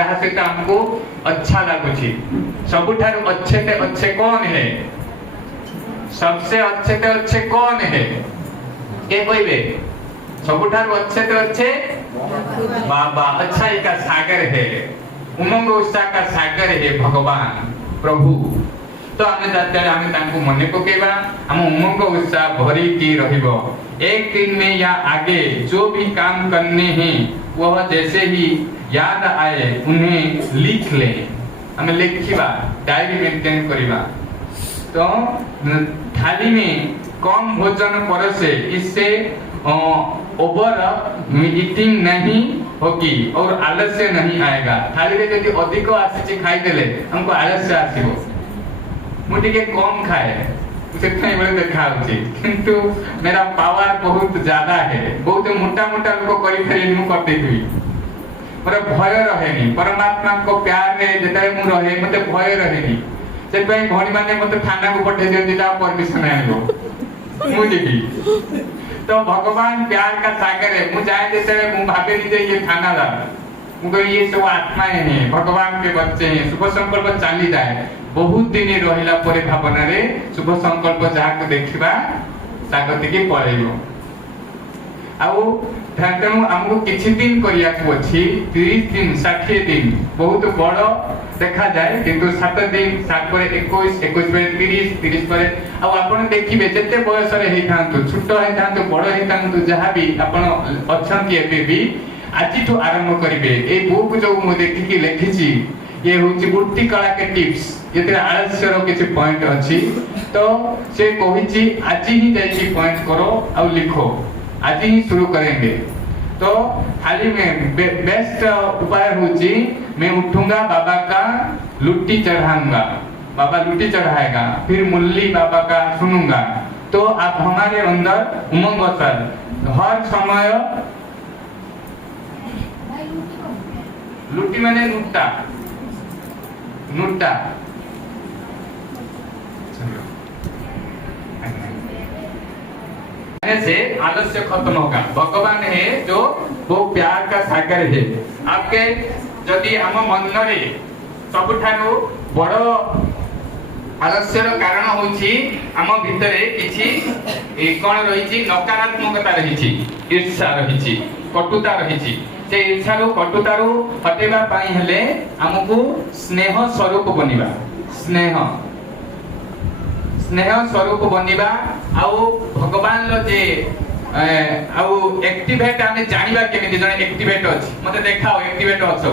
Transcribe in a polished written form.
जहाँ से हमको अच्छा लगुची। सबुठारु अच्छे ते अच्छे कौन है? सबसे अच्छे ते अच्छे कौन है? के कहबे? सबुठारु अच्छे ते अच्छे बाबा, अच्छाई का सागर है, उमंग उत्साह का सागर है भगवान प्रभु। तो आमे जाते आमे तांको मने पकेबा, हम उमंग उत्साह भरी की रहिबो। एक दिन में या आगे जो भी काम करने हैं वह जैसे ही याद आए उन्हें लिख ले। हमें लिखिबा, डायरी मेंटेन करिबा। तो थाली में कम भोजन परसे, इससे ओवर ईटिंग नहीं होगी और आलस्य नहीं आएगा। थाली रे यदि अधिक आसी खाई देले हमको आलस्य आसीबो। मु टिके कम खाए सेथाई बळे देखा होची, किंतु मेरा पावर बहुत ज्यादा है। बहुत मोटा मोटा लोग करि फेरि मु कर देबी। मोर भय रहेनी, परमात्मा को प्यार रे जेते मु रहे मते भय रहेनी। से भाई भणी माने मते थाना को पठे दियंती ता परमिशन आइबो मु जेबी। तो भगवान प्यार का सागर है। मु जाए देते मु भाबे नि जे ये थाना दा मु कहि ये सब आत्माएं हैं, भगवान के बच्चे हैं। शुभ संकल्प चाली जाए, बहुत दिन रहिला परे भावना रे शुभ संकल्प जहा को देखिबा सागति के पळेबो। आउ तेणु हमको किछि दिन करिया को अछि। 30 दिन 60 दिन बहुत बड़ देखा जाए, किंतु 7 दिन 7 पर 21 21 पर 30 30 पर आ आपण देखिबे जते बयस रे हेई थांतु, छोट हेई थांतु, बड़ हेई थांतु, जहां भी आपण अछंती एबे भी आज तो आरंभ करिवे। ए बुक जो मु देखि कि लिखिछि ये होची मूर्ति कला के टिप्स, जेते आलस्य रो किछि पॉइंट अछि। तो से कहिछि आज ही जाई पॉइंट करो और लिखो, आज ही शुरू करेंगे। तो थाली में बेस्ट उपाय होची मैं उठूंगा बाबा का लुट्टी चढ़ाऊंगा, बाबा लुट्टी चढ़ाएगा, फिर मुरली बाबा का सुनूंगा। तो आप हमारे अंदर उमंग सर हर समय लुट्टी माने नुट्टा नुट्टा से आलस्य खत्म होगा। भगवान है जो वो प्यार का सागर है। आपके यदि हम मन रे सबुठारु बड़ आलस्यर कारण होची हम भितरे किछि कोन रहिछि, नकारात्मकता रहिछि, ईर्ष्या रहिछि, कटुता रहिछि। से ईर्ष्यारु कटुतारु हटेबा पाई हेले हमकु स्नेह स्वरूप बनिबा, स्नेह स्वरूप बनिबा। आउ भगवान लो जे आउ एक्टिवेट आमे जानिबा केमिति जने एक्टिवेट अछि, मते देखाओ एक्टिवेट अछि।